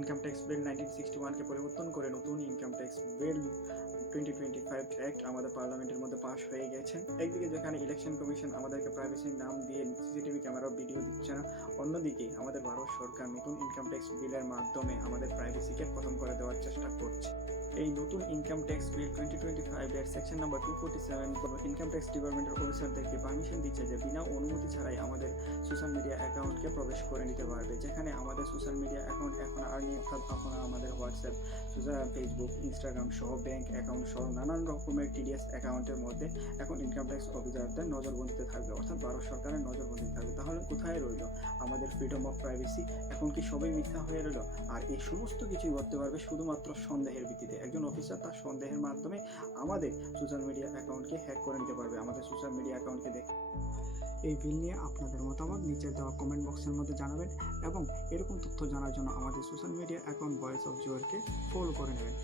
Income tax বিল 1961 কে পরিবর্তন করে নতুন ইনকাম ট্যাক্স বিল 2025 অ্যাক্ট আমাদের পার্লামেন্টের মধ্যে পাশ হয়ে গেছে। একদিকে যেখানে ইলেকশন কমিশন আমাদেরকে প্রাইভেসির নাম দিয়ে সিসিটিভি ক্যামেরা ভিডিও দিচ্ছে না, অন্যদিকে আমাদের ভারত সরকার নতুন ইনকাম ট্যাক্স বিলের মাধ্যমে আমাদের প্রাইভেসিকে খতম করে দেওয়ার চেষ্টা করছে। এই নতুন ইনকাম ট্যাক্স বিল 2025 এর সেকশন নাম্বার 247 ইনকাম ট্যাক্স ডিপার্টমেন্টের অফিসারদেরকে পারমিশন দিচ্ছে যে বিনা অনুমতি ছাড়াই আমাদের সোশ্যাল মিডিয়া অ্যাকাউন্টকে প্রবেশ করে নিতে পারবে। যেখানে আমাদের সোশ্যাল মিডিয়া অ্যাকাউন্ট এখন আর নেই, অর্থাৎ আপনারা আমাদের হোয়াটসঅ্যাপ, ফেসবুক, ইনস্টাগ্রাম সহ ব্যাংক অ্যাকাউন্ট সহ নানান রকমের টিডিএস অ্যাকাউন্টের মধ্যে এখন ইনকাম ট্যাক্স অফিসারদের নজরবন্দিতে থাকবে, অর্থাৎ ভারত সরকারের নজরবন্দিতে থাকবে। তাহলে কোথায় রইল আমাদের ফ্রিডম অফ প্রাইভেসি? এখন কি সবই মিথ্যা হয়ে রইল? আর এই সমস্ত কিছুই করতে পারবে শুধুমাত্র সন্দেহের ভিত্তিতে। একজন অফিসার তার সন্দেহের মাধ্যমে আমাদের সোশ্যাল মিডিয়া অ্যাকাউন্টকে হ্যাক করে নিতে পারবে, আমাদের সোশ্যাল মিডিয়া অ্যাকাউন্টকে দেখে। এই বিল নিয়ে আপনাদের মতামত নিচে দেওয়া কমেন্ট বক্সের মধ্যে জানাবেন এবং এরকম তথ্য জানার জন্য আমাদের social media account voice of জুয়েলকে ফলো করে নেবেন।